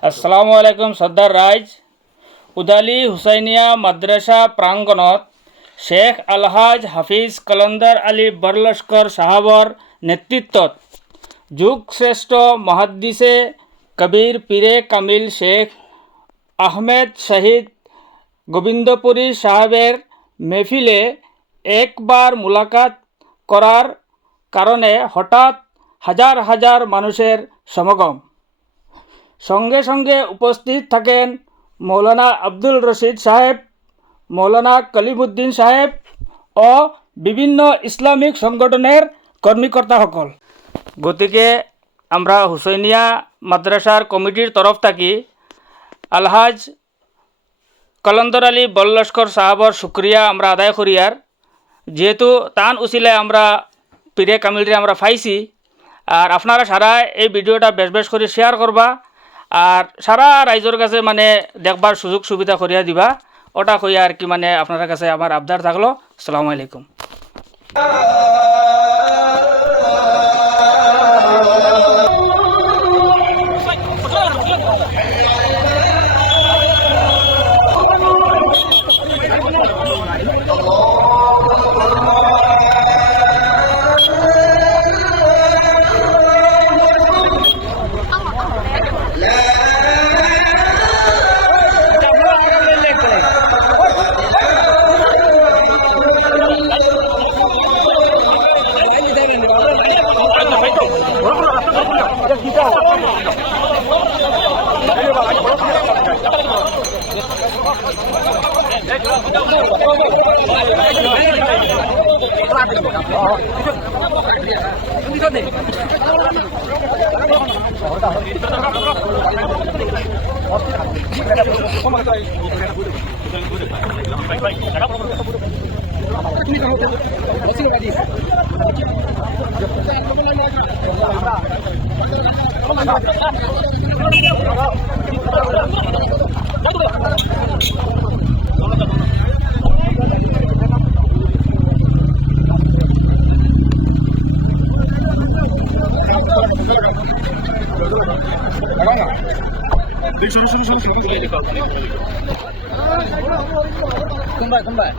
আসসালামু আলাইকুম সর্দার রাইজ উদালি হুসাইনিয়া মাদ্রাসা প্রাঙ্গণত শেখ আলহাজ হাফিজ কলন্দর আলী বরলস্কর সাহাবর নেতৃত্বত যুগশ্রেষ্ঠ মহাদ্দিসে কবির পীরে কামিল শেখ আহমেদ শহীদ গোবিন্দপুরী সাহেবের মেহফিলে একবার মুলাকাত করার কারণে হঠাৎ হাজার হাজার মানুষের সমাগম। সঙ্গে সঙ্গে উপস্থিত থাকেন মৌলানা আব্দুল রশিদ সাহেব, মৌলানা কলিমুদ্দিন সাহেব ও বিভিন্ন ইসলামিক সংগঠনের কর্মীকর্তাসকল। গতিকে আমরা হুসাইনিয়া মাদ্রাসার কমিটির তরফ থাকি আলহাজ কলন্দর আলী বরলস্কর সাহাবর শুক্রিয়া আমরা আদায় করি। আর যেহেতু তান উচিলায় আমরা পীরে কামিলরে আমরা পাইছি, আর আপনারা সারা এই ভিডিওটা বেশ বেশ করে শেয়ার করবা আর সারা রাইজর কাছে মানে দেখবার সুযোগ সুবিধা করিয়া দিবা, ওটা কইয়া আর কি মানে আপনার কাছে আমার আবদার থাকলো। আসসালামু আলাইকুম। কোনবাই